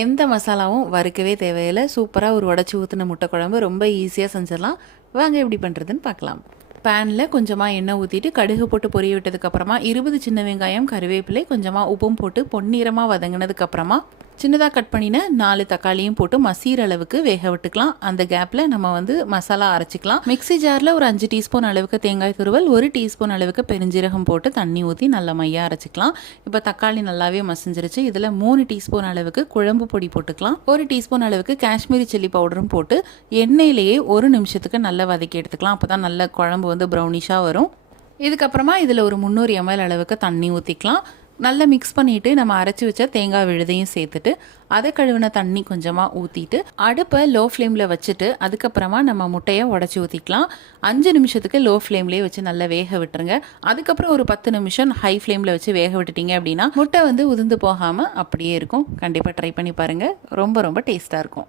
எந்த மசாலாவும் வறுக்கவே தேவையில்லை. சூப்பராக ஒரு உடச்சி ஊற்றின முட்டை குழம்பு ரொம்ப ஈஸியாக செஞ்சிடலாம். வாங்க எப்படி பண்ணுறதுன்னு பார்க்கலாம். பேனில் கொஞ்சமாக எண்ணெய் ஊற்றிட்டு கடுகு போட்டு பொரிய விட்டதுக்கப்புறமா 20 சின்ன வெங்காயம், கருவேப்பிலை, கொஞ்சமாக உப்பும் போட்டு பொன்னிறமாக வதங்கினதுக்கப்புறமா சின்னதாக கட் பண்ணின 4 தக்காளியும் போட்டு மசீர அளவுக்கு வேக விட்டுக்கலாம். அந்த கேப்பில் நம்ம மசாலா அரைச்சிக்கலாம். மிக்ஸி ஜாரில் ஒரு 5 டீஸ்பூன் அளவுக்கு தேங்காய் துருவல், 1 டீஸ்பூன் அளவுக்கு பெருஞ்சீரகம் போட்டு தண்ணி ஊற்றி நல்லா மையாக அரைச்சிக்கலாம். இப்போ தக்காளி நல்லாவே மசிஞ்சிருச்சு. இதில் 3 டீஸ்பூன் அளவுக்கு குழம்பு பொடி போட்டுக்கலாம். 1 டீஸ்பூன் அளவுக்கு காஷ்மீரி சில்லி பவுடரும் போட்டு எண்ணெயிலேயே 1 நிமிஷத்துக்கு நல்லா வதக்கி எடுத்துக்கலாம். அப்போ தான் நல்ல குழம்பு ப்ரௌனிஷாக வரும். இதுக்கப்புறமா இதில் ஒரு 300 ml அளவுக்கு தண்ணி ஊற்றிக்கலாம். நல்லா மிக்ஸ் பண்ணிவிட்டு நம்ம அரைச்சி வச்ச தேங்காய் விழுதையும் சேர்த்துட்டு அதை கழுவின தண்ணி கொஞ்சமாக ஊற்றிட்டு அடுப்பை லோ ஃப்ளேமில் வச்சுட்டு அதுக்கப்புறமா நம்ம முட்டையை உடச்சி ஊற்றிக்கலாம். 5 நிமிஷத்துக்கு லோ ஃப்ளேம்லேயே வச்சு நல்லா வேக விட்டுருங்க. அதுக்கப்புறம் ஒரு 10 நிமிஷம் ஹை ஃப்ளேமில் வச்சு வேக விட்டுட்டிங்க அப்படின்னா முட்டை உதிர்ந்து போகாமல் அப்படியே இருக்கும். கண்டிப்பாக ட்ரை பண்ணி பாருங்கள். ரொம்ப ரொம்ப டேஸ்ட்டாக இருக்கும்.